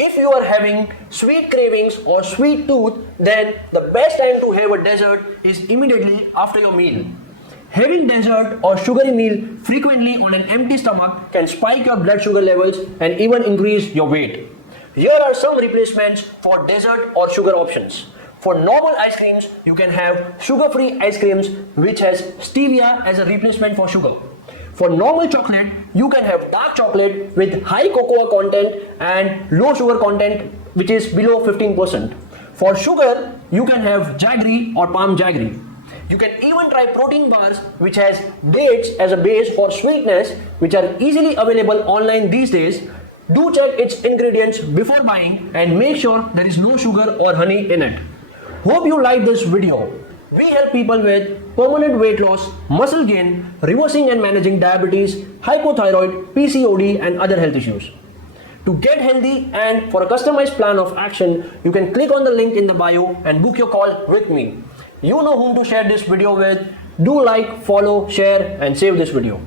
If you are having sweet cravings or sweet tooth, then the best time to have a dessert is immediately after your meal. Having dessert or sugary meal frequently on an empty stomach can spike your blood sugar levels and even increase your weight. Here are some replacements for dessert or sugar options. For normal ice creams, you can have sugar-free ice creams which has stevia as a replacement for sugar. For normal chocolate, you can have dark chocolate with high cocoa content and low sugar content which is below 15%. For sugar, you can have jaggery or palm jaggery. You can even try protein bars which has dates as a base for sweetness, which are easily available online these days. Do check its ingredients before buying and make sure there is no sugar or honey in it. Hope you liked this video. We help people with permanent weight loss, muscle gain, reversing and managing diabetes, hypothyroid, PCOD and other health issues. To get healthy and for a customized plan of action, you can click on the link in the bio and book your call with me. You know whom to share this video with. Do like, follow, share and save this video.